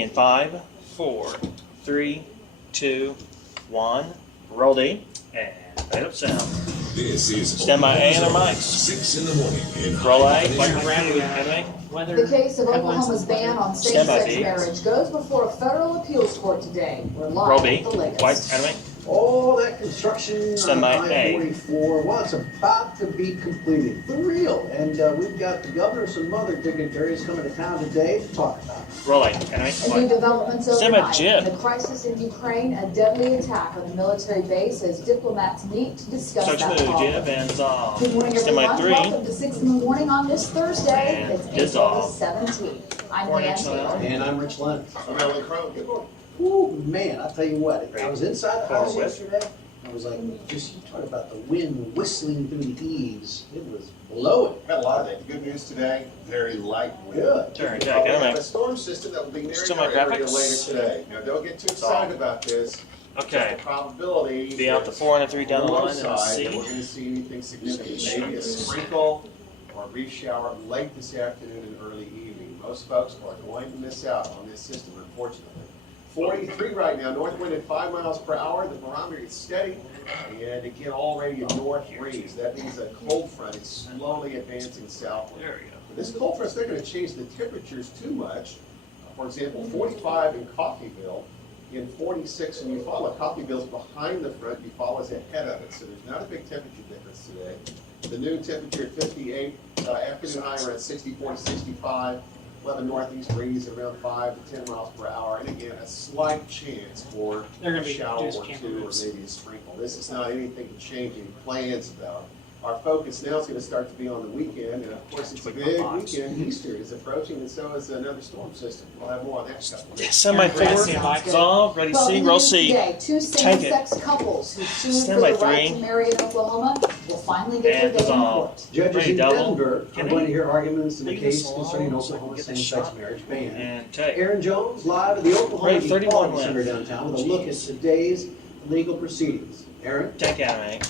In 5, 4, 3, 2, 1. Roll D and fade up sound. This is Stand by A on their mics. 6 in the morning in Roll A. The case of Oklahoma's ban on same-sex marriage goes before a federal appeals court today. We're live Roll B. with the latest. White enemy. All that construction Stand on by A. I-44, well, it's about to be completed, for real. And we've got the governor and some other dignitaries coming to town today to talk about it. Roll A. Enemy. And new developments Stand by overnight. Jib. The crisis in Ukraine, a deadly attack on the military base as diplomats meet to discuss Start that to move, problem. Jib, and dissolve. Good morning, Stand by everyone. 3. Welcome to 6 in the morning on this Thursday. And It's April dissolve. the 17th. I'm Morning, Nancy. Excel. And I'm Rich Leonard. I'm Alan Crow. Good morning. Ooh, man, I'll tell you what, I was inside the house Forward. yesterday. I was like, just you talk about the wind whistling through the eaves. It was blowing. Got a lot of that. The good news today, very light wind. Good. Turn, We Jack, have enemy. a storm system that will be near Still our my area graphics? later today. Now, don't get too excited about this. Okay. The probability Be out the 4 and a 3 down the line and side that C. we're going to see anything significant. Maybe a sprinkle or a brief shower late this afternoon and early evening. Most folks are going to miss out on this system, unfortunately. 43 right now, north wind at 5 miles per hour. The barometer is steady, and again, already a north breeze. That means a cold front is slowly advancing southward. There we go. This cold front's not going to change the temperatures too much. For example, 45 in Coffeyville, in 46 when Eufaula. Coffeyville's behind the front, Eufaula's ahead of it, so there's not a big temperature difference today. The noon temperature at 58, afternoon high around 64 to 65. 11 northeast breeze at around 5 to 10 miles per hour, and again, a slight chance for a shower or two or maybe a sprinkle. This is not anything to change any plans about. Our focus now is going to start to be on the weekend, and of course it's a big weekend. Easter is approaching, and so is another storm system. We'll have more on that stuff. Stand by 4. Dissolve. Ready Well, C. in the Roll news C. today, two Take it. same-sex couples who sued Stand for by the right 3. to marry in Oklahoma will finally get their And day in dissolve. court. Judges Ready, in double. Denver Can are going we to hear arguments in the leave case this alone concerning so I can Oklahoma's get the same-sex shot? marriage ban. And take. Aaron Jones live at the Oklahoma Ready, 31 Equality left. Center downtown with a look at today's legal proceedings. Aaron? Take enemy.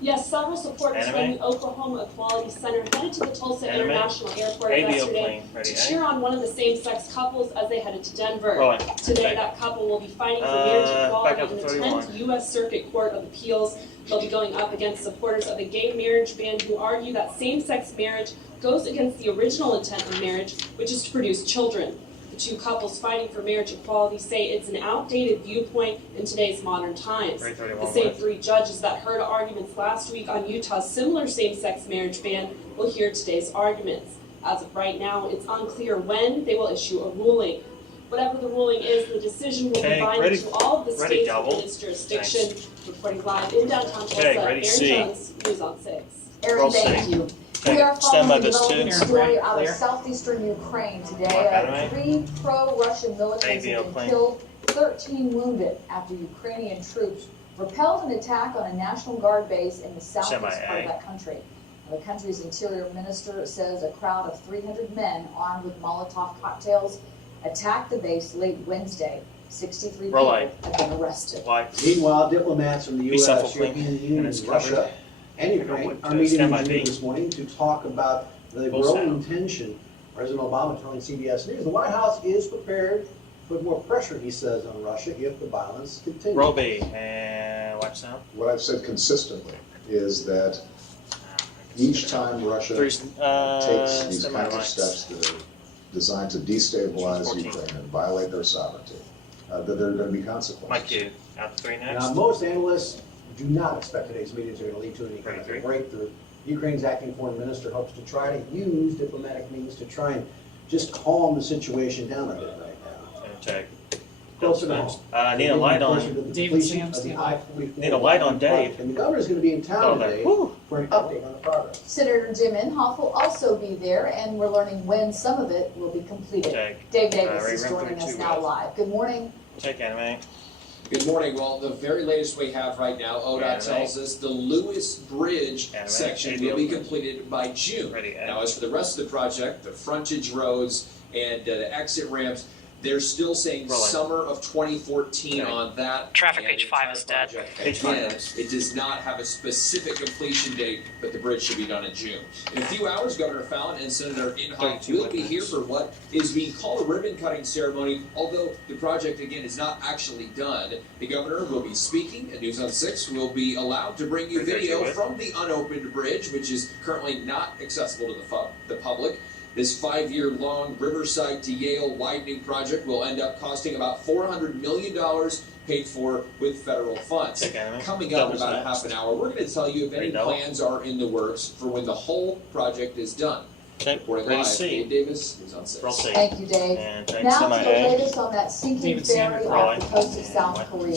Yes, several supporters from Enemy. the Oklahoma Equality Center headed to the Tulsa Enemy. International Airport ABO yesterday plane. Ready, to A. cheer on one of the same-sex couples as they headed to Denver. Rolling. Today, Okay. that couple will be fighting for marriage Back equality up in to the 31. 10th U.S. Circuit Court of Appeals. They'll be going up against supporters of the gay marriage ban who argue that same-sex marriage goes against the original intent of marriage, which is to produce children. The two couples fighting for marriage equality say it's an outdated viewpoint in today's modern times. Ready, 31 The same left. 3 judges that heard arguments last week on Utah's similar same-sex marriage ban will hear today's arguments. As of right now, it's unclear when they will issue a ruling. Whatever the ruling is, the decision will Okay, be binding ready- to all of the ready, states double. within its jurisdiction. Reporting live in downtown Tulsa, Okay, ready, Aaron C. Jones, News on 6. Aaron, Roll thank C. you. Okay, We are stand by following the this too. developing story out of Clear. southeastern Ukraine today. Enemy. 3 pro-Russian militants ABO have been plane. killed, 13 wounded after Ukrainian troops repelled an attack on a National Guard base in the southeast Semi-A. part of that country. The country's interior minister says a crowd of 300 men armed with Molotov cocktails attacked the base late Wednesday. 63 Roll people A. have been arrested. White. Meanwhile, diplomats from the Be U.S., self-proclaimed, European and Union, it's Russia, covered. and Ukraine Stand are meeting in by Geneva B. this morning to talk about the Full growing sound. tension. President Obama telling CBS News the White House is prepared to put more pressure, he says, on Russia if the violence continues. Roll B. And watch sound. What I've said consistently is that each time Russia 3. takes these Stand by kinds of mics. steps that are designed to destabilize 14. Ukraine and violate their sovereignty, that there are going to be My consequences. cue. Out to 3 next. Now, most analysts do not expect today's meetings are going to lead to any kind of 33. breakthrough. Ukraine's acting foreign minister hopes to try to use diplomatic means to try and just calm the situation down a bit right now. And take. Closer to home. Need a light Closer on. to the David completion Sam, of the stand I-44 Need a light on Dave. And the governor's going to be in Oh, town there. today Woo. for an update on the progress. Senator Jim Inhofe will also be there, and we're learning when some of it will be completed. Take. Dave Davis Right, is room joining us 32 now left. live. Good morning. Take enemy. Good morning. Well, the very latest we have right now, ODOT Anime. tells us the Lewis Bridge Anime. section ABO will be plane. completed by June. Ready, Now, as for the rest of the project, the frontage roads and the exit ramps, They're still saying Rolling. summer of 2014 Okay. on that. Traffic and page the 5 entire is dead. project. Page Again, 5 is. it does not have a specific completion date, but the bridge should be done in June. In a few hours, Governor Fallon and Senator Inhofe 32 will be here for what is being called a ribbon-cutting ceremony, although the project, again, is not actually done. The governor will be speaking, and News on 6 will be allowed to bring you video from the unopened bridge, which is currently not accessible to the public. This 5-year-long Riverside to Yale widening project will end up costing about $400 million, paid for with federal funds. Coming up in about a half an hour, we're going to tell you if any plans are in the works for when the whole project is done. Okay, Reporting ready to live, see. Dave Davis, News on 6. Roll C. Thank you, Dave. And take Now to the semi-A. latest on that sinking David ferry Sanders off the coast of rolling. South Korea.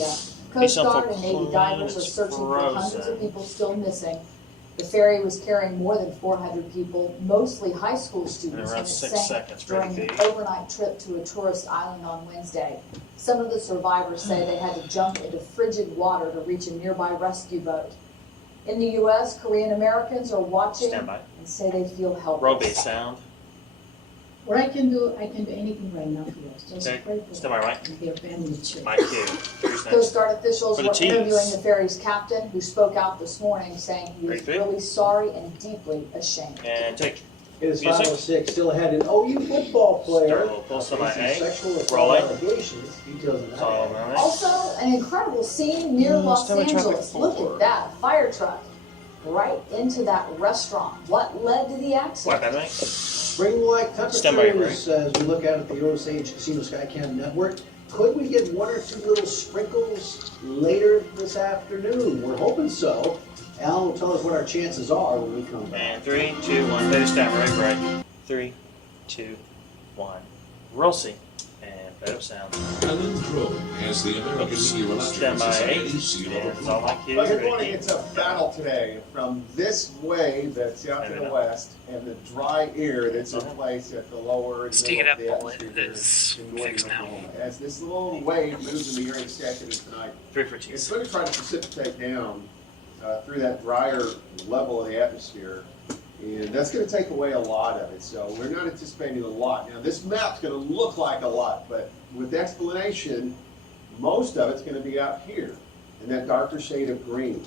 Be Coast something Guard and Navy clean, divers are it's searching for hundreds frozen. of people still missing. The ferry was carrying more than 400 people, mostly high school students, around when it 6 sank seconds, during ready, an Pete. overnight trip to a tourist island on Wednesday. Some of the survivors say they had to jump into frigid water to reach a nearby rescue boat. In the U.S., Korean Americans are watching Stand by. and say they feel Roll B helpless. sound. What I can do anything right now for you. Just Okay. pray for Stand by right. them and their families too. My cue. Who's Coast next? Guard officials For the were Chiefs. interviewing the ferry's captain, who spoke out this morning saying he was 33. really sorry and deeply ashamed. And take. It is Music. 5:06, still ahead, an OU football player Start a little pulse on my facing A. sexual assault Rolling. allegations. Details in that. All right. Also, an incredible scene near Los Stand by traffic Angeles. Look 4. at that, a fire truck right into that restaurant. What led to the What, accident? that me? Spring-like Stand by, temperatures as we look out at the Osage Casino Skycam network. Could we get one or two little sprinkles later this afternoon? We're hoping so. Alan will tell us what our chances are when we come back. And 3, 2, 1. Better stand right, right. 3, 2, 1. Roll C. And better sound. Alan Crow has the American Meteorological Stand by Society 8. seal And of it's all my approval. cue. Well, good Ready, morning. Pete? It's a battle today from this wave that's out to the west and the dry air that's in place at the lower and Let's take middle it of the up, Bullet. atmosphere here It's in northern fixed now. Oklahoma. As this little wave moves in the area Saturday tonight, 3 for it's Chiefs. going to try to precipitate down through that drier level of the atmosphere, and that's going to take away a lot of it. So we're not anticipating a lot. Now this map's going to look like a lot, but with explanation, most of it's going to be out here in that darker shade of green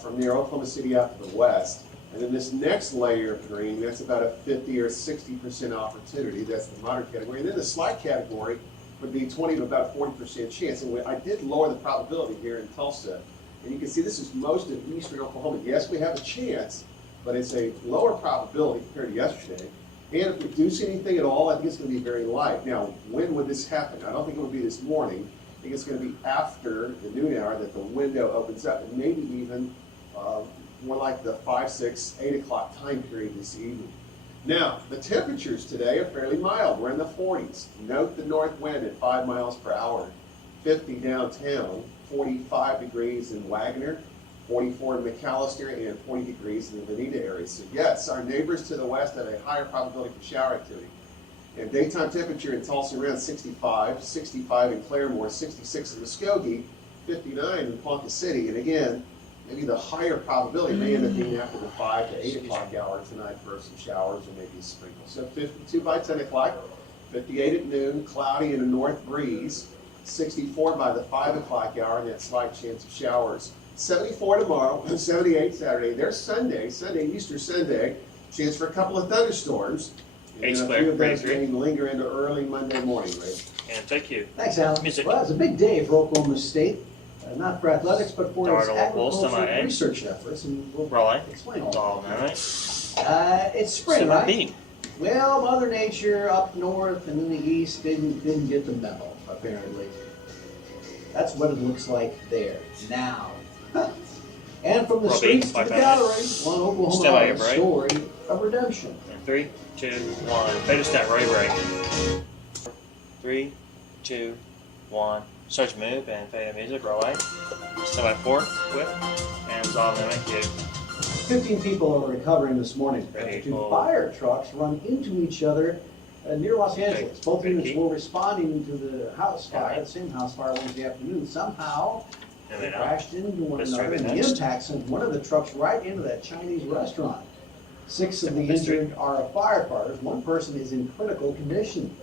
from near Oklahoma City out to the west. And then this next layer of green, that's about a 50 or 60% opportunity. That's the moderate category. And then the slight category would be 20 to about 40% chance. And I did lower the probability here in Tulsa. And you can see this is most of eastern Oklahoma. Yes, we have a chance, but it's a lower probability compared to yesterday. And if we do see anything at all, I think it's going to be very light. Now, when would this happen? I don't think it would be this morning. I think it's going to be after the noon hour that the window opens up, and maybe even more like the 5, 6, 8 o'clock time period this evening. Now, the temperatures today are fairly mild. We're in the 40s. Note the north wind at 5 miles per hour, 50 downtown, 45 degrees in Wagner, 44 in McAllister, and 40 degrees in the Veneta area. So yes, our neighbors to the west have a higher probability for shower activity. And daytime temperature in Tulsa around 65, 65 in Claremore, 66 in Muskogee, 59 in Ponca City. And again, maybe the higher probability may end up being after the 5 to 8 o'clock hour tonight for some showers or maybe a sprinkle. So 52 by 10 o'clock, 58 at noon, cloudy and a north breeze, 64 by the 5 o'clock hour, and that slight chance of showers. 74 tomorrow, 78 Saturday. There's Sunday, Easter Sunday, chance for a couple of thunderstorms. And then a few of those may linger into early Monday morning, right? And take you. Thanks, Alan. Music. Well, it's a big day for Oklahoma State, not for athletics, but for its Start a little pulse to my agricultural A. research efforts, and we'll Rolling. explain all All that. right. It's spring, Semi right? B. Well, Mother Nature up north and in the east didn't get the memo, apparently. That's what it looks like there now. And from the Roll B, streets to the 5 minutes. gallery, one Oklahoma Stand by, a right? story of redemption. And 3, 2, 1. Better stand right. 3, 2, 1. Start to move and fade the music. Roll A. Stand by 4. Whip. And it's all in the cue. 15 people are recovering this morning after Ready, 2 hold. fire trucks run into each other near Los Angeles. Both Ready, units keep. were responding to the house fire, Ready. the same house fire Wednesday afternoon. Somehow, And they then crashed into one Mystery another, and the next. impact sent one of the trucks right into that Chinese restaurant. 6 of the Mystery. injured are firefighters. One person is in critical condition.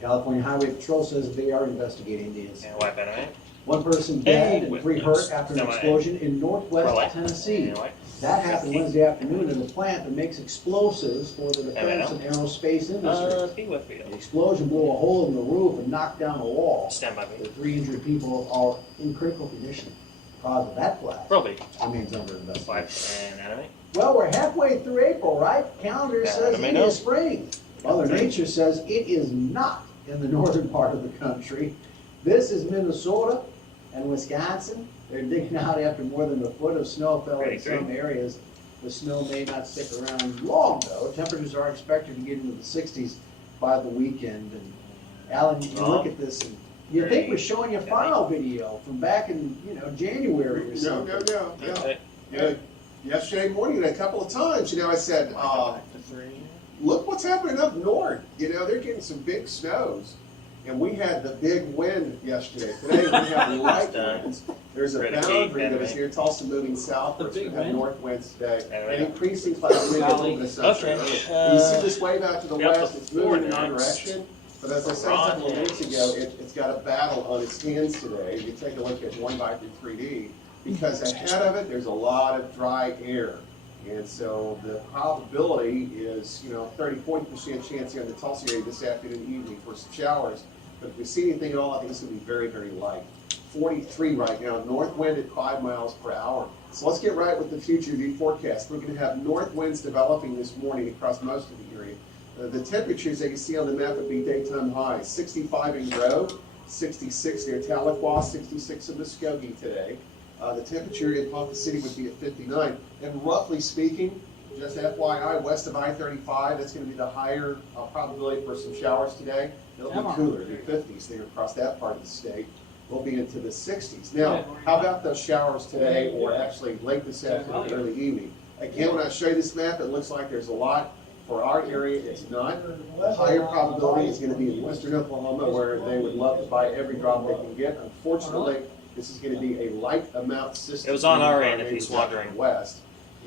California Highway Patrol says they are investigating the incident. And white banana. One person dead and 3 hurt after an Semi- explosion in northwest Relax. Tennessee. And white. That happened Wednesday afternoon in a plant that makes explosives for the defense and aerospace industry. Be with me. The explosion blew a hole in the roof and knocked down a wall. Stand by The me. 3 injured people are in critical condition. The cause of that blast Roll B. remains under investigation. White and animate. Well, we're halfway through April, right? Calendar Yeah, says I mean, it no. is spring. Mother Nature says it is not in the northern part of the country. This is Minnesota and Wisconsin. They're digging out after more than a foot of snow fell in some areas. The snow may not stick around long, though. Temperatures are expected to get into the 60s by the weekend. And Alan, you look at this, and you think we're showing you file video from back in, January or something. No. Yesterday morning, a couple of times, I said, look what's happening up north. They're getting some big snows. And we had the big wind yesterday. Today we have light winds. There's a boundary that is near Tulsa moving south. We're going to have north winds today. And increasing cloud wind over the sunset. You see this wave out to the west. It's moving in our direction. But as I said a couple of minutes ago, it's got a battle on its hands today. You take a look at 1x through 3D. Because ahead of it, there's a lot of dry air. And so the probability is, 30-40% chance here in the Tulsa area this afternoon and evening for some showers. But if we see anything at all, I think it's going to be very, very light. 43 right now, north wind at 5 miles per hour. So let's get right with the future view forecast. We're going to have north winds developing this morning across most of the area. The temperatures that you see on the map would be daytime highs. 65 in Grove, 66 near Tahlequah, 66 in Muskogee today. The temperature in Ponca City would be at 59. And roughly speaking, just FYI, west of I-35, that's going to be the higher probability for some showers today. It'll be cooler, in the 50s there across that part of the state. We'll be into the 60s. Now, how about those showers today or actually late this afternoon, early evening? Again, when I show you this map, it looks like there's a lot. For our area, it's not. The higher probability is going to be in western Oklahoma, where they would love to buy every drop they can get. Unfortunately, this is going to be a light amount system. It was on our end if he's wondering. West.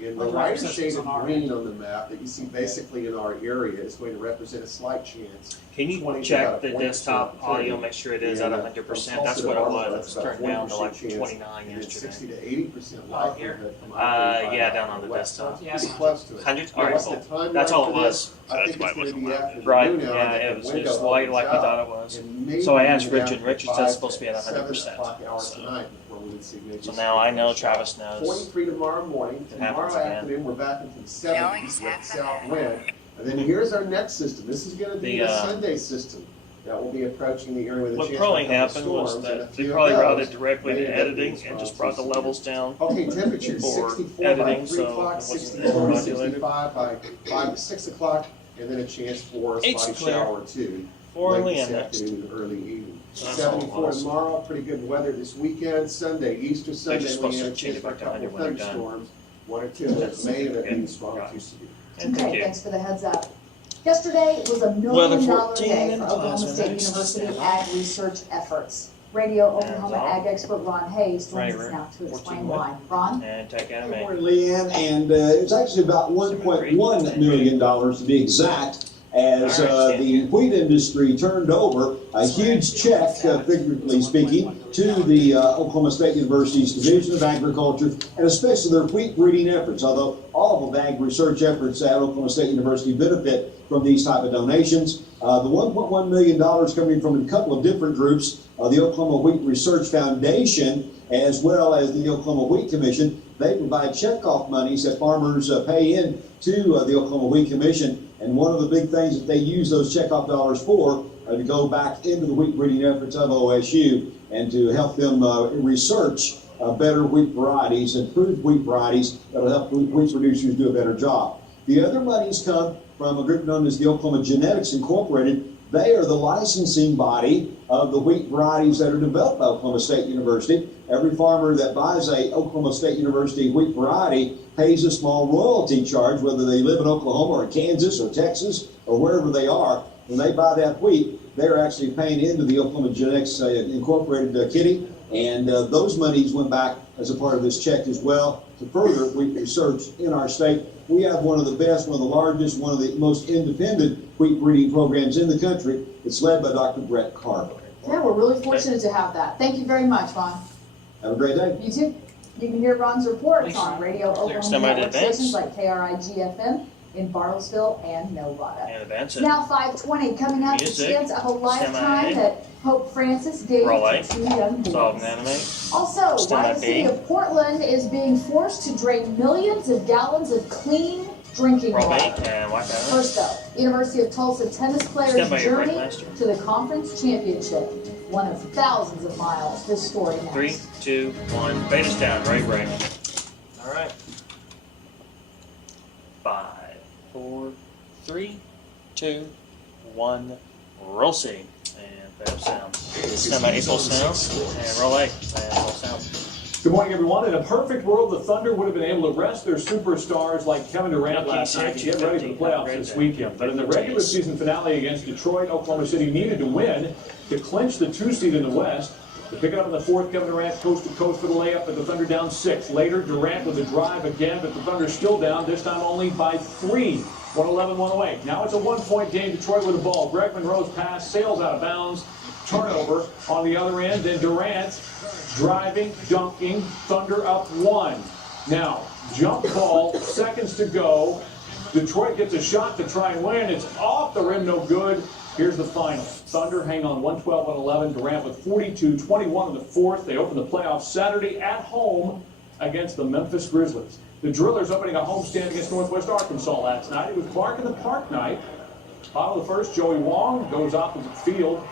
And the lighter shade of green on the map that you see basically in our area is going to represent a slight chance. Can you check the desktop audio, make sure it is at 100%? That's what it was. It's turned down to like 29 yesterday. 60 to 80% likelihood. Yeah, down on the desktop. Pretty close to it. 100? All right, cool. That's all it was. I think it's going to be after Right, noon now, yeah, and it the was window just white like we opens thought up. it was. And maybe So I asked even Rich, and after Richard said 5 it's supposed to be at 7 100%. o'clock hours So tonight before we would see maybe so some now I know showers. Travis knows. 43 tomorrow morning. It happens Tomorrow again. afternoon, we're back into the 70s with south wind. And then here's our next system. This is going to be The, the Sunday system that will be approaching the area with a What chance probably for a couple happened was storms, and a that they few of probably those routed directly may to end up editing being and just strong brought the systems. levels down. Okay, temperature For 64 editing, by 3 so o'clock, it wasn't 64 to modulated. 65 by 5 to 6 o'clock, and then a chance for a It's spotty clear. shower or two For late Leanne this next. afternoon, early evening. So that's all it 74 was. tomorrow, pretty good weather this weekend. Sunday, Easter Sunday, just we supposed had to a change chance it for a back to couple 100 of when they're done. thunderstorms, 1 or 2 that may end up being strong Right. too severe. And thank Okay, you. thanks for the heads up. Yesterday was $1 Weather million 14 day for and Oklahoma plasma State next. University ag research efforts. Radio Oklahoma all. ag expert Ron Hayes joins us Right, now to 14 explain what? why. Ron? And take Good anime. morning, Leanne, and it's actually about $1.1 million to be exact, as the wheat industry turned over a huge check, figuratively speaking, to the Oklahoma State University's Division of Agriculture, and especially their wheat breeding efforts, although all of the ag research efforts at Oklahoma State University benefit from these type of donations. The $1.1 million coming from a couple of different groups, the Oklahoma Wheat Research Foundation, as well as the Oklahoma Wheat Commission. They provide checkoff monies that farmers pay in to the Oklahoma Wheat Commission. And one of the big things that they use those checkoff dollars for to go back into the wheat breeding efforts of OSU and to help them research better wheat varieties, improved wheat varieties that will help wheat producers do a better job. The other monies come from a group known as the Oklahoma Genetics Incorporated. They are the licensing body of the wheat varieties that are developed by Oklahoma State University. Every farmer that buys a Oklahoma State University wheat variety pays a small royalty charge, whether they live in Oklahoma or Kansas or Texas or wherever they are. When they buy that wheat, they're actually paying into the Oklahoma Genetics Incorporated kitty, and those monies went back as a part of this check as well to further wheat research in our state. We have one of the best, one of the largest, one of the most independent wheat breeding programs in the country. It's led by Dr. Brett Carver. Yeah, we're really fortunate to have that. Thank you very much, Ron. Have a great day. You too. You can hear Ron's reports on Radio Oklahoma Stand by to network advance. stations like KRIG-FM in Bartlesville and Novada. And advance it. Now 5:20, coming up, the Music. chance of a lifetime Semi-A. that Pope Francis gave Roll to A. 2 young Solve boys. and animate. Also, why Semi-B. the city of Portland is being forced to drain millions of gallons of clean drinking Roll water. B and wipe out. First though, University of Tulsa tennis players Stand by your journey breakmaster. to the conference championship. One of thousands of miles. This story next. 3, 2, 1. Beta's down. Ready, break. All right. 5, 4, 3, 2, 1. Roll C. And beta sound. Stand by A full sound. And roll A. And full sound. Good morning, everyone. In a perfect world, the Thunder would have been able to rest their superstars like Kevin Durant last night to get ready for the playoffs this weekend. But in the regular season finale against Detroit, Oklahoma City needed to win to clinch the 2 seed in the West. To pick it up in the fourth, Kevin Durant coast to coast for the layup, but the Thunder down 6. Later, Durant with a drive again, but the Thunder still down, this time only by 3. 111, 1 away. Now it's a 1-point game. Detroit with the ball. Greg Monroe's pass sails out of bounds. Turnover on the other end. Then Durant driving, dunking. Thunder up 1. Now, jump ball, seconds to go. Detroit gets a shot to try and win. It's off the rim, no good. Here's the final. Thunder hang on 112-111. Durant with 42-21 in the fourth. They open the playoffs Saturday at home against the Memphis Grizzlies. The Drillers opening a homestand against Northwest Arkansas last night. It was Clark in the Park night. Bottom of the first, Joey Wong goes opposite field.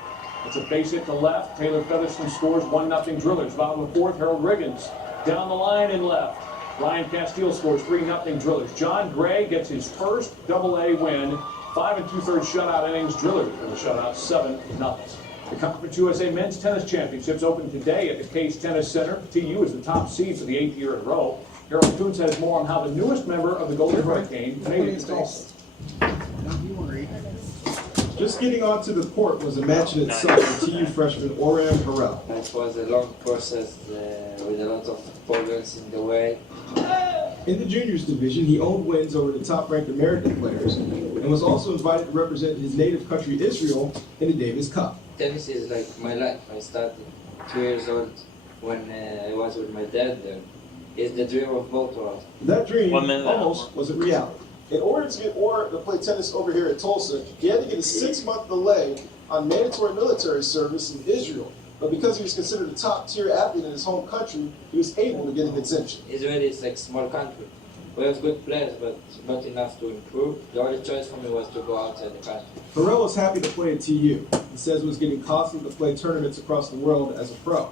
It's a base hit to left. Taylor Featherston scores 1-0 Drillers. Bottom of the fourth, Harold Riggins down the line and left. Ryan Castile scores 3-0 Drillers. John Gray gets his first AA win. 5 2/3 shutout innings. Drillers in the shutout 7-0. The Conference USA Men's Tennis Championships open today at the Case Tennis Center. TU is the top seed for the 8th year in a row. Harold Kuntz has more on how the newest member of the Golden Hurricane made it to Tulsa. Just getting onto the court was a match in itself for TU freshman Oren Harrell. It was a long process with a lot of problems in the way. In the juniors division, he owned wins over the top-ranked American players and was also invited to represent his native country Israel in the Davis Cup. Tennis is like my life. I started 2 years old when I was with my dad. It's the dream of both of us. That dream almost was a reality. In order to get Orr to play tennis over here at Tulsa, he had to get a 6-month delay on mandatory military service in Israel. But because he was considered a top-tier athlete in his home country, he was able to get an exemption. Israel is like a small country. We have good players, but not enough to improve. The only choice for me was to go outside the country. Harrell was happy to play at TU. He says it was getting costly to play tournaments across the world as a pro.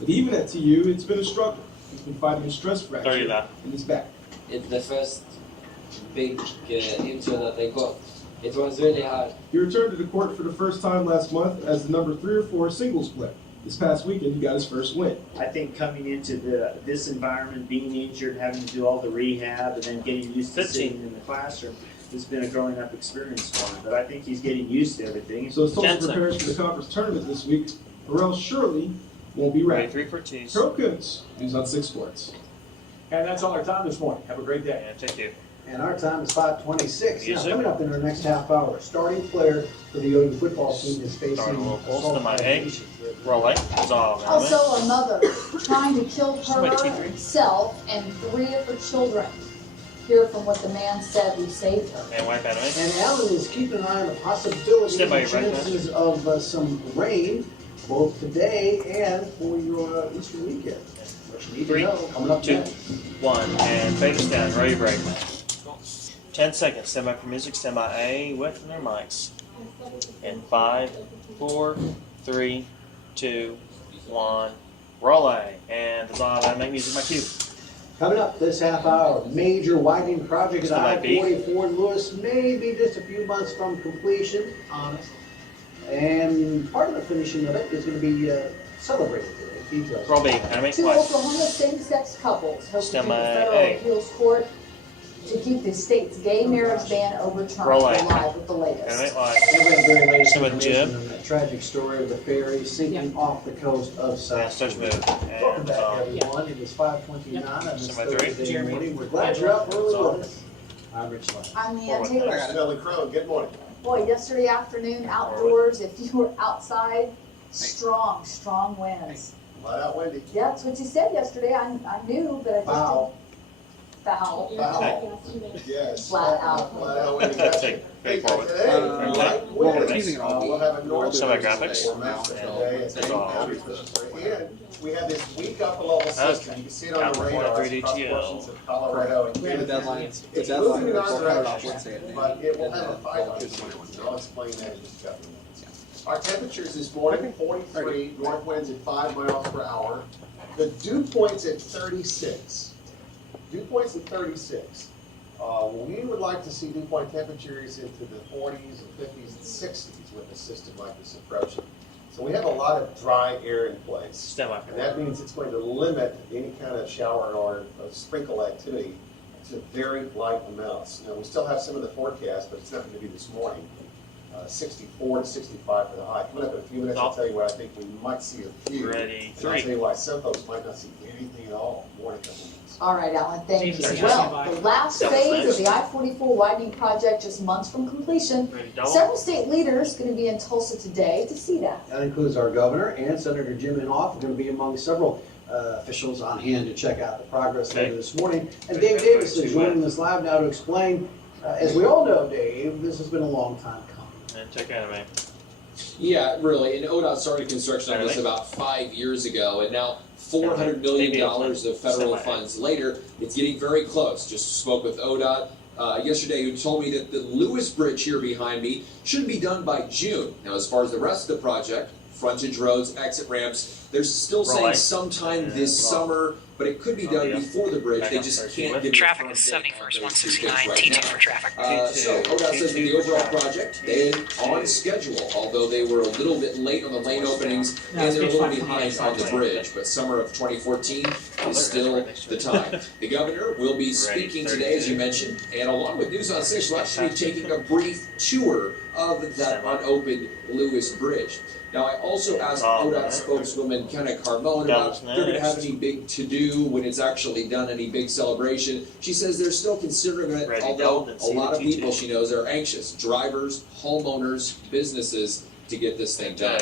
But even at TU, it's been a struggle. He's been fighting a stress fracture in his back. It's the first big intro that I got. It was really hard. He returned to the court for the first time last month as the number 3 or 4 singles player. This past weekend, he got his first win. I think coming into this environment, being injured, having to do all the rehab, and then getting used to sitting in the classroom, has been a growing up experience for him. But I think he's getting used to everything. So as Tulsa prepares for the conference tournament this week, Harrell surely won't be ready. 3 for T's. Harold Kuntz, News on 6 Sports. And that's all our time this morning. Have a great day. Yeah, thank you. And our time is 5:26. Now, Music. coming up in our next half hour, starting player for the OU football team is facing Start a little pulse to assault my A. allegations. Roll A. Dissolve. Also, a mother trying to kill Somebody T3. herself and 3 of her children. Hear from what the man said who saved her. And wipe out of And Alan is keeping an eye on the possibility Stand by and your right, chances of some rain, both today and for your Easter weekend. What you need to 3, know coming up 2, next. 1. And Beta's down. Ready, break. 10 seconds. Stand by for music. Stand by A with their mics. In 5, 4, 3, 2, 1. Roll A. And dissolve. I make music my cue. Coming up this half hour, major widening project at Stand by B. I-44 in Lewis, maybe just a few months from completion, honest. And part of the finishing of it is going to be celebrated today. Details. Roll B. Animate 2 quiet. Oklahoma same-sex couples hosted Stand in the by federal A. appeals court to keep the state's gay marriage ban overturned. Roll We're light. live with the latest. Anime live. We have the very latest Some with information Jim. on that tragic story of the ferry sinking off the coast of And South starts Korea. moving. Welcome And back, everyone. It is 5:29 on this Some by three. Thursday morning. We're glad you're up early with us. I'm Rich Lund. I'm Leanne Taylor. Stanley Crone, good morning. Boy, yesterday afternoon outdoors, if you were outside, strong winds. Flat out windy. Yeah, that's what you said yesterday. I knew, but I just Foul. didn't. Foul. Foul. Yes. Flat out. Flat out windy. Take very forward. Today, light winds. We'll have a north. Some of my graphics. That's all. And we have this weak upper level system. You can see it on the radar across portions of Colorado and We have a Kansas. deadline. It's moving in our direction, but it will have a fight on its hands. I'll explain that in just a couple of minutes. Our temperatures this morning, 43, north winds at 5 miles per hour. The dew point's at 36. Dew point's at 36. We would like to see dew point temperatures into the 40s and 50s and 60s with a system like this approaching. So we have a lot of dry air in place. And that means it's going to limit any kind of shower or sprinkle activity to very light amounts. Now, we still have some of the forecast, but it's not going to be this morning. 64 to 65 for the high. Coming up in a few minutes, I'll tell you what I think we might see a few. Ready, And I'll tell you why some folks might not see anything at all. More in a couple minutes. All right, Alan, thank you. James, Well, the last phase of the I-44 widening project just months from completion. Several state leaders going to be in Tulsa today to see that. That includes our governor and Senator Jim Inhofe. We're going to be among several officials on hand to check out the progress later this morning. And Dave Davis is joining us live now to explain. As we all know, Dave, this has been a long time coming. And check anime. Yeah, really. And ODOT started construction on this about 5 years ago, and now $400 million of federal funds later, it's getting very close. Just spoke with ODOT yesterday, who told me that the Lewis Bridge here behind me should be done by June. Now, as far as the rest of the project, frontage roads, exit ramps, they're still saying sometime this summer, but it could be done before the bridge. They just can't give Traffic is 71st, 169, T2 for traffic. So ODOT says that the overall project, they're on schedule, although they were a little bit late on the lane openings and they're a little behind on the bridge. But summer of 2014 is still the time. The governor will be speaking today, as you mentioned, and along with News on 6, we'll actually be taking a brief tour of that unopened Lewis Bridge. Now, I also asked ODOT spokeswoman Kenna Carmone about if they're going to have any big to-do when it's actually done, any big celebration. She says they're still considering it, although a lot of people she knows are anxious. Drivers, homeowners, businesses to get this thing done.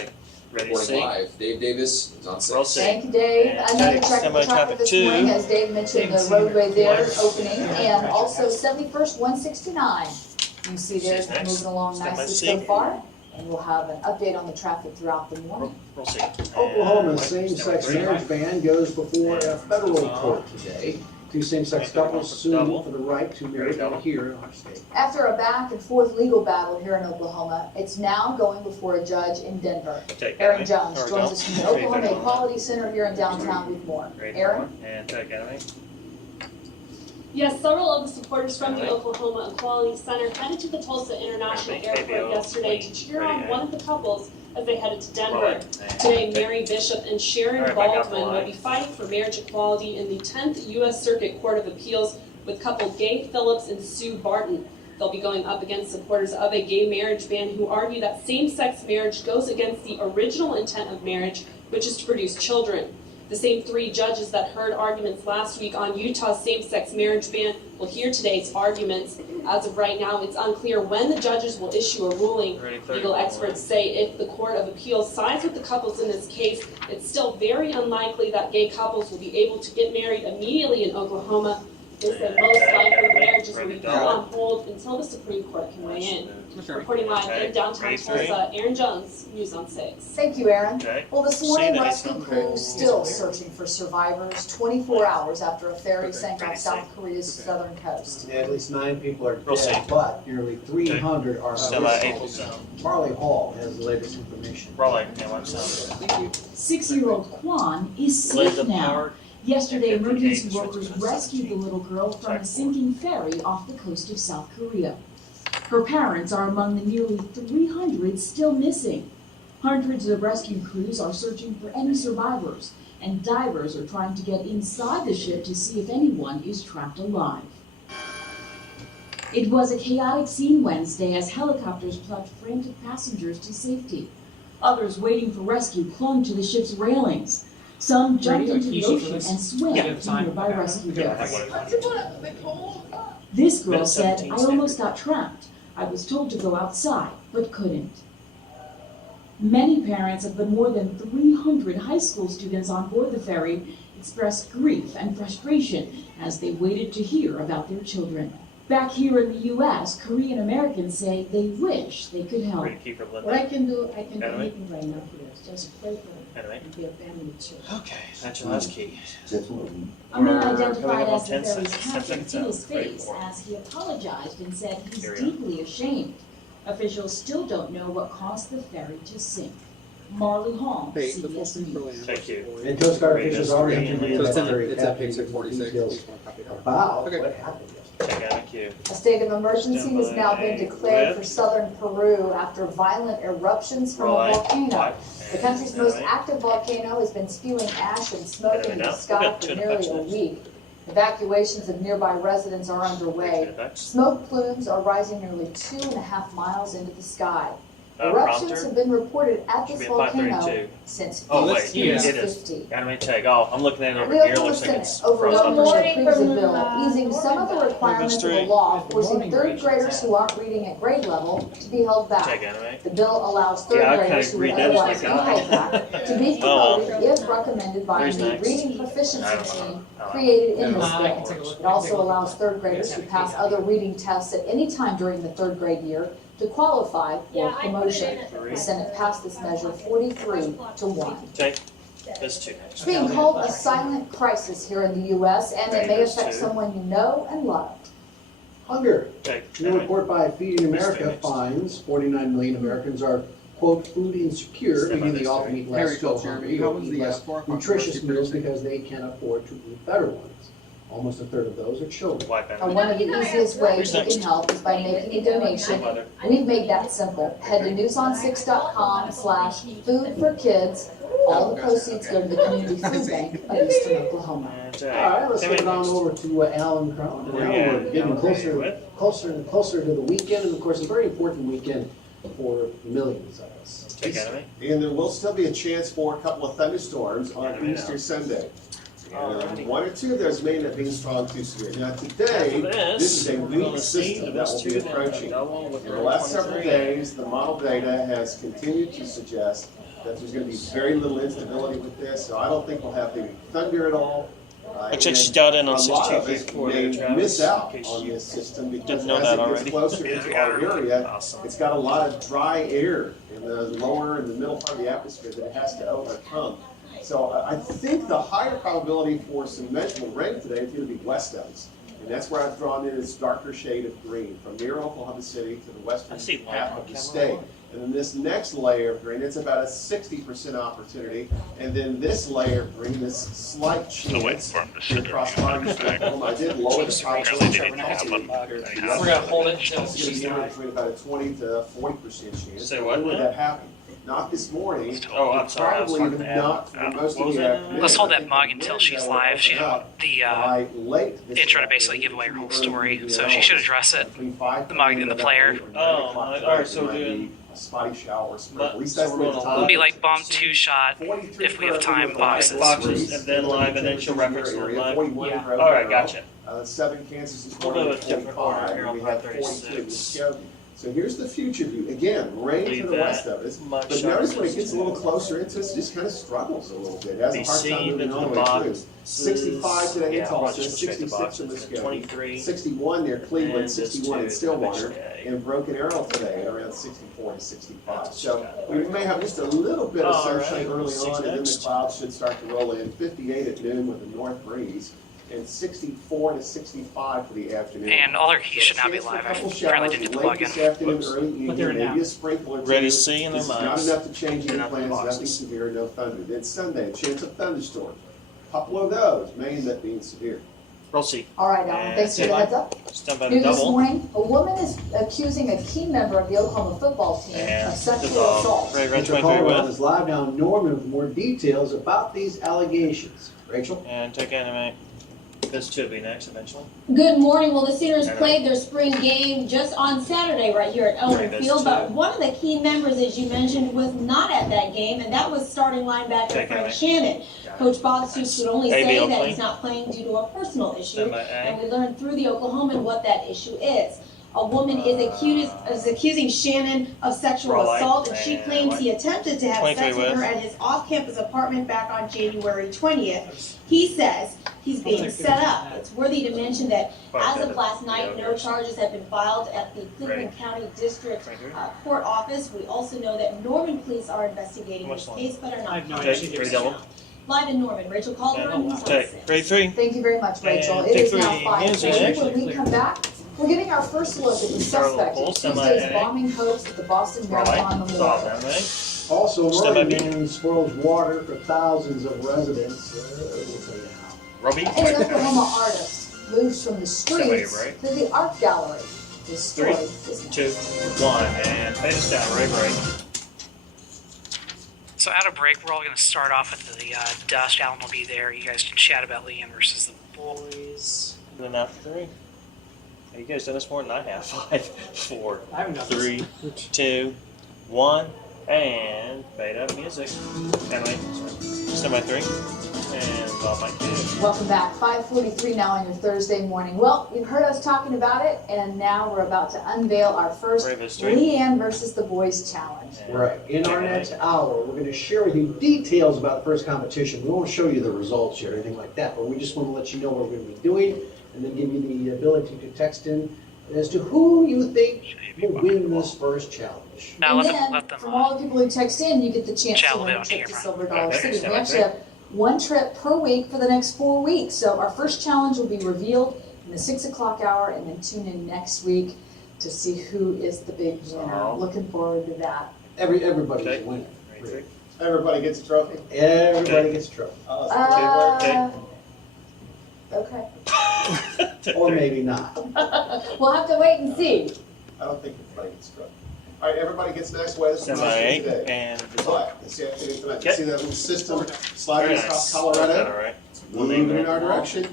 Reporting live, Dave Davis is on 6. Thank you, Dave. Another check of the traffic this morning, as Dave mentioned, the roadway there opening, and also 71st, 169. You see there, moving along nicely so far. And we'll have an update on the traffic throughout the morning. We'll see. Oklahoma's same-sex marriage ban goes before a federal court today. Two same-sex couples sued for the right to marry here in our state. After a back and forth legal battle here in Oklahoma, it's now going before a judge in Denver. Aaron Jones joins us from the Oklahoma Equality Center here in downtown with more. Aaron? And check anime. Yes, several of the supporters from the Oklahoma Equality Center headed to the Tulsa International Airport yesterday to cheer on one of the couples as they headed to Denver. Today, Mary Bishop and Sharon Baldwin will be fighting for marriage equality in the 10th U.S. Circuit Court of Appeals with couple Gay Phillips and Sue Barton. They'll be going up against supporters of a gay marriage ban who argue that same-sex marriage goes against the original intent of marriage, which is to produce children. The same 3 judges that heard arguments last week on Utah's same-sex marriage ban will hear today's arguments. As of right now, it's unclear when the judges will issue a ruling. Legal experts say if the Court of Appeals sides with the couples in this case, it's still very unlikely that gay couples will be able to get married immediately in Oklahoma. They said most likely marriages will be put on hold until the Supreme Court can weigh in. Reporting live in downtown Tulsa, Aaron Jones, News on 6. Thank you, Aaron. Well, this morning, rescue crews still searching for survivors 24 hours after a ferry sank off South Korea's southern coast. Yeah, at least 9 people are dead, but nearly 300 are missing. Charlie Hall has the latest information. Thank you. 6-year-old Kwan is safe now. Yesterday, emergency workers rescued the little girl from a sinking ferry off the coast of South Korea. Her parents are among the nearly 300 still missing. Hundreds of rescue crews are searching for any survivors, and divers are trying to get inside the ship to see if anyone is trapped alive. It was a chaotic scene Wednesday as helicopters plucked frantic passengers to safety. Others waiting for rescue clung to the ship's railings. Some jumped into the ocean and swam to nearby rescue boats. This girl said, "I almost got trapped. I was told to go outside, but couldn't." Many parents of the more than 300 high school students on board the ferry expressed grief and frustration as they waited to hear about their children. Back here in the U.S., Korean Americans say they wish they could help. What I can do anything right now here. Just pray for them. And be a family too. Okay, that's your last key. A man identified as the ferry's captain hid his face as he apologized and said he's deeply ashamed. Officials still don't know what caused the ferry to sink. Marley Hall, CBS News. Thank you. And Coast Guard officials already interviewed that ferry it's at captain page 46. details about what happened. Thank you. A state of emergency has now been declared for southern Peru after violent eruptions from a volcano. The country's most active volcano has been spewing ash and smoke into the sky for nearly a week. Evacuations of nearby residents are underway. Smoke plumes are rising nearly 2.5 miles into the sky. Eruptions have been reported at this volcano since 1550. Anime tag. Oh, I'm looking at it over The here. Looks like Senate it's overwhelmingly approves a bill easing some of the requirements of the law, forcing third graders who aren't reading at grade level to be held back. The bill allows third graders who would otherwise be held back to be promoted if recommended by a new reading proficiency team created in this bill. It also allows third graders who pass other reading tests at any time during the third grade year to qualify for promotion. The Senate passed this measure 43-1. Okay. That's two. It's being called a silent crisis here in the U.S., and it may affect someone you know and love. Hunger. New report by Feeding America finds 49 million Americans are, quote, food insecure, meaning they often eat less go-hungry or eat less nutritious meals because they can't afford to eat better ones. Almost a third of those are children. One of the easiest ways you can help is by making a donation. We've made that simple. Head to newson6.com/food4kids. All the proceeds go to the Community Food Bank of Eastern Oklahoma. All right, let's get on over to Alan Crown. We're getting closer and closer to the weekend, and of course, a very important weekend for millions of us. And there will still be a chance for a couple of thunderstorms on Easter Sunday. And one or two of those may end up being strong too severe. Now today, this is a weak system that will be approaching. In the last several days, the model data has continued to suggest that there's going to be very little instability with this, so I don't think we'll have any thunder at all. Actually, she got in on a lot of 62.4 us there, may miss out on this system because know as that it already. gets closer into our area, it's got a lot of dry air in the lower and the middle part of the atmosphere that it has to overcome. So I think the higher probability for some measurable rain today is going to be west of us. And that's where I've drawn in this darker shade of green, from near Oklahoma City to the western half of the state. And then this next layer of green, it's about a 60% opportunity. And then this layer of green, this slight chance across Farmers Oklahoma. I did lower the probability compared to the We're going to hold it until it's going to be between about a 20 to 40% chance. Say what? When would that happen? Not this morning. Oh, I'm sorry. I was Probably talking to not for most of the afternoon. Let's hold that mug until she's live. She By late this intro to basically give away her whole story, so she should address it. The mug and the player. Oh, all right, so we're doing a spotty shower. At least so that's we're the going It'll be like bomb 2-shot if we have time boxes. and then live, and then she'll reference it live. Yeah. All right, gotcha. 7 Kansas is We'll do a different order 45, here on and we have 42 in 536. Muskogee. So here's the future view. Again, rain to the west of us. But notice when it gets a little closer into us, it just kind of struggles a little bit. It has a hard time moving all the way through. 65 today in Tulsa, 66 in Muskogee, 61 near Cleveland, 61 in Stillwater, and Broken Arrow today at around 64 to 65. So we may have just a little bit of sunshine early on, and then the clouds should start to roll in. 58 at noon with a north breeze. And 64 to 65 for the afternoon. And all our keys should now be live. I apparently didn't get the plug in. Maybe a sprinkler. Ready to see in their This is minds. not enough to change any plans, nothing severe, no thunder. Then Sunday, a chance of thunderstorms. A couple of those may end up being severe. Roll C. All right, Alan, thanks for the heads up. Stump out New a this double. morning, a woman is accusing a key member of the Oklahoma football team of sexual assault. Mr. Caldwell is live now. Norman with more details about these allegations. Rachel? And take anime. This should be next eventually. Good morning. Well, the Sooners Hello. played their spring game just on Saturday right here at Elmer Field, but one of the key members, as you mentioned, was not at that game, and that was starting linebacker Frank Shannon. Coach Boggs could only say that he's not playing due to a personal issue, and we learned through the Oklahoman what that issue is. A woman is accusing Shannon of sexual assault, and she claims he attempted to have sex with her at his off-campus apartment back on January 20th. He says he's being set up. It's worthy to mention that as of last night, no charges have been filed at the Cleveland County District Court Office. We also know that Norman police are investigating this case, but are not confident. Live in Norman, Rachel Calderon, News on 6. Grade 3. Thank you very much, Rachel. It is now 5:40. When we come back, we're getting our first look at the suspect in Tuesday's bombing hoax at the Boston Marathon Memorial. Also, Oregon spoils water for thousands of residents. We'll tell you how. Robbie. And an Oklahoma artist moves from the streets to the art gallery. This story is 2, 1, and fade us down. Ray. So at a break, we're all going to start off with the dust. Alan will be there. You guys can chat about Leanne versus the boys. And then after 3. You guys done this more than I have. 5, 4, 3, 2, 1, and fade up music. Emily, stand by 3, and Bob mic 2. Welcome back. 5:43 now on your Thursday morning. Well, you've heard us talking about it, and now we're about to unveil our first Leanne versus the Boys challenge. Right. In our next hour, we're going to share with you details about the first competition. We won't show you the results or anything like that, but we just want to let you know what we're going to be doing, and then give you the ability to text in as to who you think will win this first challenge. Now And let them from all the people who text in, you get the chance to win a trip to Silver Dollar City. We actually have one trip per week for the next 4 weeks. So our first challenge will be revealed in the 6 o'clock hour, and then tune in next week to see who is the big winner. Looking forward to that. Everybody's a winner. Everybody gets a trophy? Everybody gets a trophy. Okay. Or maybe not. We'll have to wait and see. I don't think everybody gets a trophy. All right, everybody gets nice weather for Semi-8 today. and This afternoon tonight. You see that little system sliding across Colorado? Moving in our direction.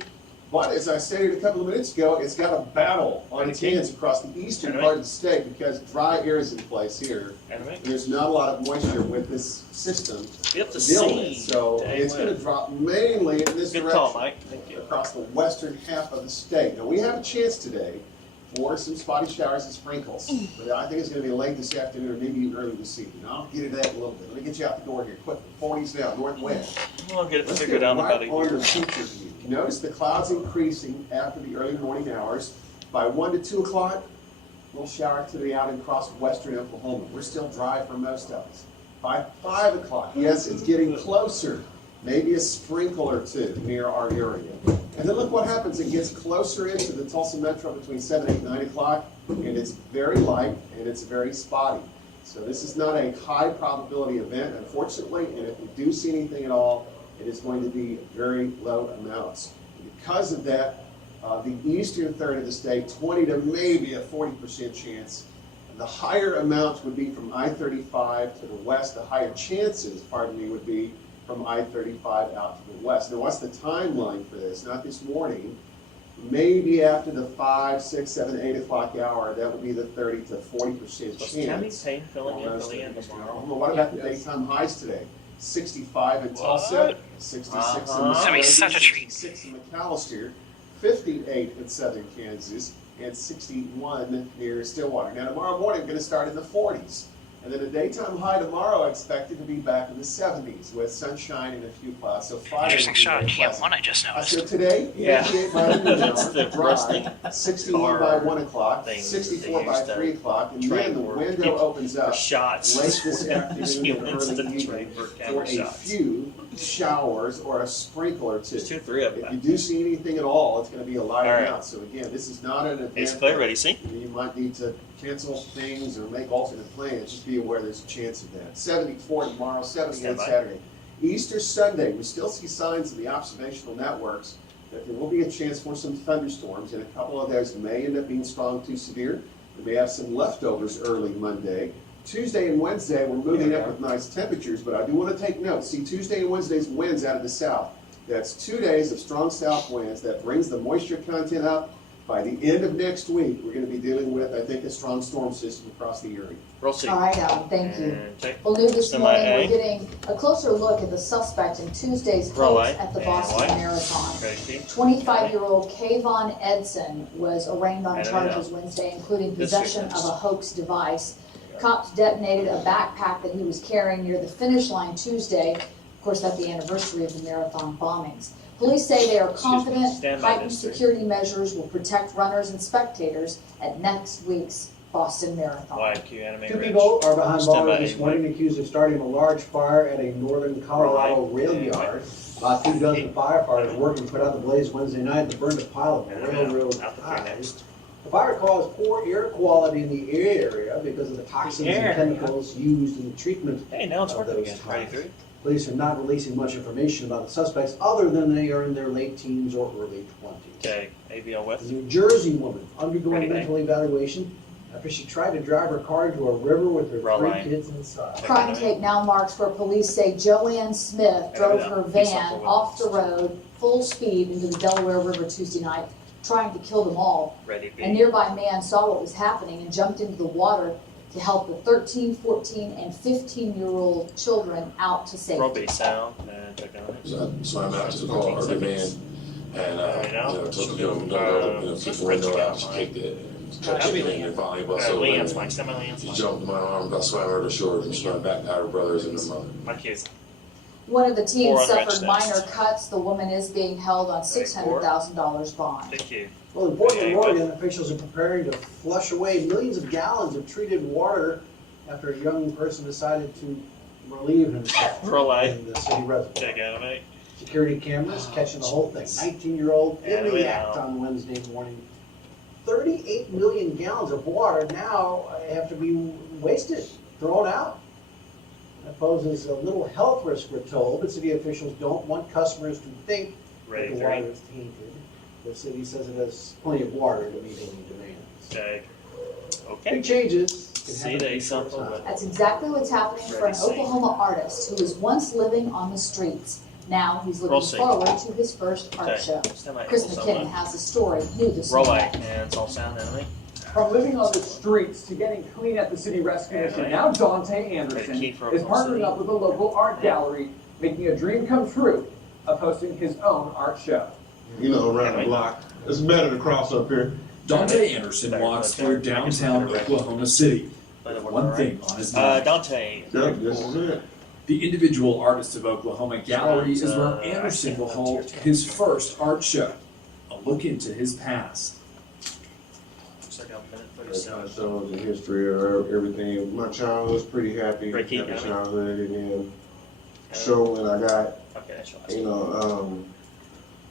But as I stated a couple of minutes ago, it's got a battle on its hands across the eastern part of the state because dry air is in place here. There's not a lot of moisture with this system to deal with. So it's going to drop mainly in this direction across the western half of the state. Now we have a chance today for some spotty showers and sprinkles. But I think it's going to be late this afternoon or maybe even early this evening. I'll get into that in a little bit. Let me get you out the door here quick. 40s now, northwest. I'll get it figured out in about a year. On your future view. Notice the clouds increasing after the early morning hours. By 1 to 2 o'clock, a little shower activity out across western Oklahoma. We're still dry for most of us. By 5 o'clock, yes, it's getting closer. Maybe a sprinkle or two near our area. And then look what happens. It gets closer into the Tulsa Metro between 7, 8, 9 o'clock, and it's very light and it's very spotty. So this is not a high probability event, unfortunately, and if we do see anything at all, it is going to be very low amounts. Because of that, the eastern third of the state, 20 to maybe a 40% chance. The higher amounts would be from I-35 to the west. The higher chances, pardon me, would be from I-35 out to the west. Now, what's the timeline for this? Not this morning. Maybe after the 5, 6, 7, 8 o'clock hour, that would be the 30 to 40% chance. Tammy Payne filling in for Leanne tomorrow. What about the daytime highs today? 65 in Tulsa, 66 in Missouri, 66 in McAllister, 58 in southern Kansas, and 61 near Stillwater. Now tomorrow morning we're going to start in the 40s. And then a daytime high tomorrow expected to be back in the 70s with sunshine and a few clouds. So Friday. Interesting shot. You got one I just noticed. So today, 58 by the dry, 61 by 1 o'clock, 64 by 3 o'clock, and then the window opens up late this afternoon and early evening for a few showers or a sprinkle or two. 2, 3 of them. If you do see anything at all, it's going to be a light amount. So again, this is not an event. It's clear, ready, see? You might need to cancel things or make alternate plans. Just be aware there's a chance of that. 74 tomorrow, 78 Saturday. Easter Sunday, we still see signs in the observational networks that there will be a chance for some thunderstorms, and a couple of those may end up being strong to severe. We may have some leftovers early Monday. Tuesday and Wednesday, we're moving up with nice temperatures, but I do want to take note. See, Tuesday and Wednesday's winds out of the south. That's 2 days of strong south winds that brings the moisture content up. By the end of next week, we're going to be dealing with, I think, a strong storm system across the area. Roll C. All right, Alan, thank you. Check. Well, new this morning, Semi-A. we're getting a closer look at the suspect in Tuesday's Roll hoax A. at the And Boston white. Marathon. Crazy. 25-year-old Kayvon Edson was arraigned on And charges Wednesday, including This possession of sequence. a hoax device. Cops detonated a backpack that he was carrying near the finish line Tuesday, of course, at the anniversary of the marathon bombings. Police say they are confident Stand by heightened this, sir. security measures will protect runners and spectators at next week's Boston Marathon. Wide Q animate. Two Rich. people are behind Stand bars by this A. morning accused of starting a large fire at a northern Colorado rail yard. About 2 dozen firefighters working to put out the blaze Wednesday night that burned a pile of railroad ties. The fire caused poor air quality in the area because of the toxins and chemicals used in the treatment Hey, now it's of working those again. ties. 93. Police are not releasing much information about the suspects other than they are in their late teens or early 20s. Okay. ABL A West. New Jersey woman undergoing Ready, mental evaluation after she tried to drive her car into a river with her Roll 3 line. kids inside. Crime tape now marks where police say Joanne Smith drove her van off the road full speed into the Delaware River Tuesday night, trying to kill them all. Ready B. A nearby man saw what was happening and jumped into the water to help the 13, 14, and 15-year-old children out to Roll safety. B sound and check on it. So I'm out to the car, heard the man, and told him, no, keep the window out. She kicked it. Tried to get in and finally bust over. Leanne's mic. Stand by Leanne's She mic. jumped in my arm, got swam her to shore, and swam back to her brothers and her mother. My kids. One of the teens 4 suffered unmatched minor stats. cuts. The woman is being held on $600,000 bond. Thank you. Well, in Portland, Oregon, officials are preparing to flush away millions of gallons of treated water after a young person decided to relieve himself Roll A. in the city reservoir. Check animate. Security cameras catching the whole thing. 19-year-old in Animate the act out. on Wednesday morning. 38 million gallons of water now have to be wasted, thrown out. That poses a little health risk, we're told, but city officials don't want customers to think Ready that the 3. water is tainted. The city says it has plenty of water to meet any demands. Check. Big Okay. changes. can See happen they in short something time. with. That's exactly what's happening for an Oklahoma artist who was once living on the streets. Now he's Roll looking C. forward to his first art Okay. show. Stand by Chris April McKinnon someone. has the story new this Roll A. morning. And it's all sound animate. From living on the streets to getting clean at the city rescue mission, now Dante Anderson is partnering up with a local art gallery, making a dream come true of hosting his own art show. You know, around the block. It's better to cross up here. Dante Anderson walks through downtown Oklahoma City with one thing on his mind. Dante. Yep, this is it. The Individual Artists of Oklahoma Gallery is where Anderson will hold his first art show, a look into his past. That kind of shows the history of everything. My childhood's pretty happy. Happy childhood, and then show when I got,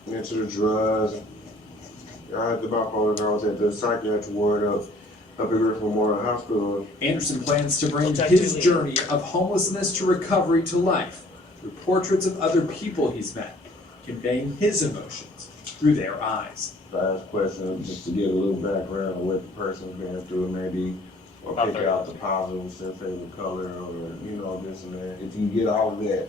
into the drugs. I had the bipolar, and I was at the psychiatric ward up at Griffin Memorial Hospital. Anderson plans to bring his journey of homelessness to recovery to life through portraits of other people he's met, conveying his emotions through their eyes. I ask questions just to get a little background of what the person's been through, maybe, or pick out the positive since they were color, or, this and that. If you get all of that,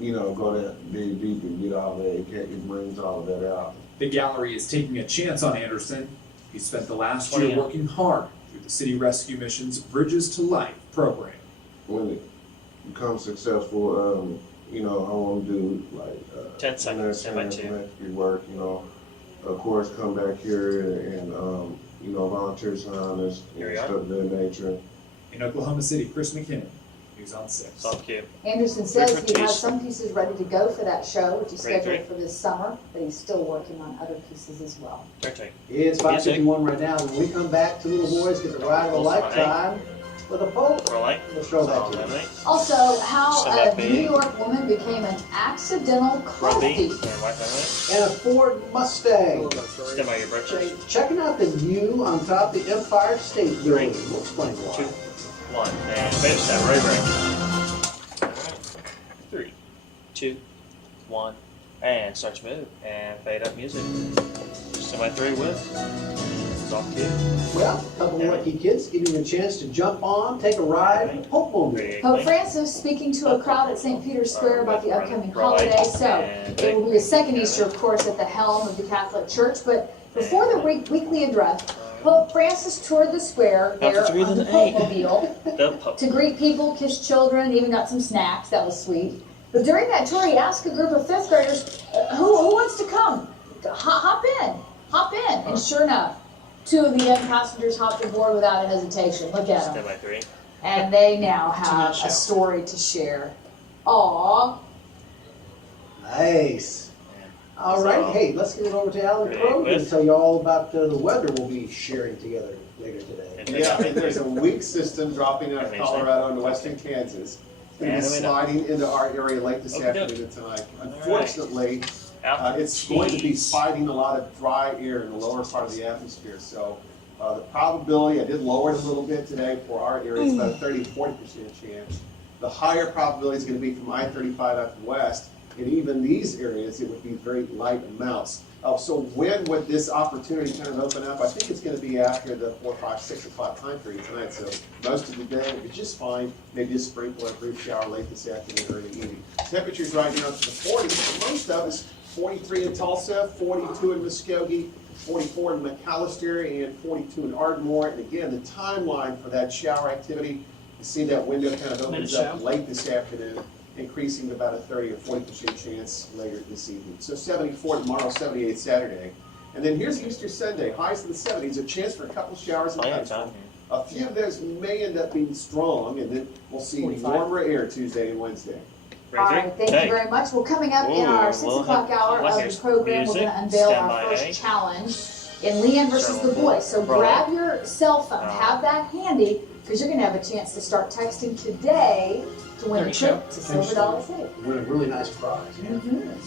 go that dig deep and get all of that, it brings all of that out. The gallery is taking a chance on Anderson. He spent the last year working hard through the City Rescue Mission's Bridges to Life program. When it becomes successful, I want to do like 10 seconds, 10 by 2. Work, of course, come back here and volunteer time and stuff of that nature. In Oklahoma City, Chris McKinnon, News on 6. Soft cue. Anderson says he has some pieces ready to go for that show, which is scheduled for this summer, but he's still working on other pieces as well. It's 5:51 right now. When we come back, two little boys get the ride of a lifetime with a boat. We'll show that to you. Also, how a New York woman became an accidental car thief. And a Ford Mustang. Stand by your breakfast. Checking out the view on top of the Empire State Building. We'll explain why. 2, 1, and finish that right. 3, 2, 1, and start to move and fade up music. Stand by 3 with. Hands off two. Well, a couple of lucky kids giving you a chance to jump on, take a ride in a Pope Mobile. Pope Francis speaking to a crowd at St. Peter's Square about the upcoming holiday. So it will be a second Easter, of course, at the helm of the Catholic Church. But before the weekly address, Pope Francis toured the square there on the Pope Mobile to greet people, kiss children, even got some snacks. That was sweet. But during that tour, he asked a group of fifth graders, who wants to come? Hop in. And sure enough, two of the young passengers hopped aboard without a hesitation. Look at them. And they now have a story to share. Aww. Nice. All right. Hey, let's get it over to Alan Crowe and tell you all about the weather we'll be sharing together later today. Yeah, and there's a weak system dropping out of Colorado into western Kansas. It's going to be sliding into our area late this afternoon and tonight. Unfortunately, it's going to be fighting a lot of dry air in the lower part of the atmosphere. So the probability, I did lower it a little bit today for our area, it's about a 30 to 40% chance. The higher probability is going to be from I-35 out west. And even these areas, it would be very light amounts. So when would this opportunity kind of open up? I think it's going to be after the 4, 5, 6 o'clock time period tonight. So most of the day will be just fine. Maybe just sprinkle a brief shower late this afternoon or in the evening. Temperatures right now to the 40s for most of us. 43 in Tulsa, 42 in Muskogee, 44 in McAllister, and 42 in Ardmore. And again, the timeline for that shower activity, you see that window kind of opens up late this afternoon, increasing to about a 30 or 40% chance later this evening. So 74 tomorrow, 78 Saturday. And then here's Easter Sunday, highs in the 70s, a chance for a couple showers in the country. A few of those may end up being strong, and then we'll see warmer air Tuesday and Wednesday. All right, thank you very much. Well, coming up in our 6 o'clock hour of the program, we're going to unveil our first challenge in Leanne versus the boys. So grab your cell phone, have that handy, because you're going to have a chance to start texting today to win a trip to Silver Dollar City. Win a really nice prize.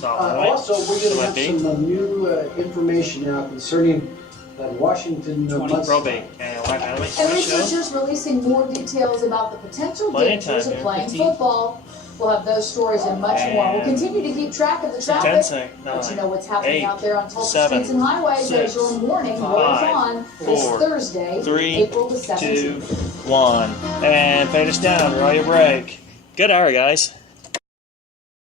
Also, we're going to have some new information now concerning the Washington mudslide. And researchers releasing more details about the potential dangers of playing football. We'll have those stories and much more. We'll continue to keep track of the traffic, let you know what's happening out there on Tulsa streets and highways as your morning rolls on this Thursday, April the 17th. 3, 2, 1, and fade us down, roll your break. Good hour, guys.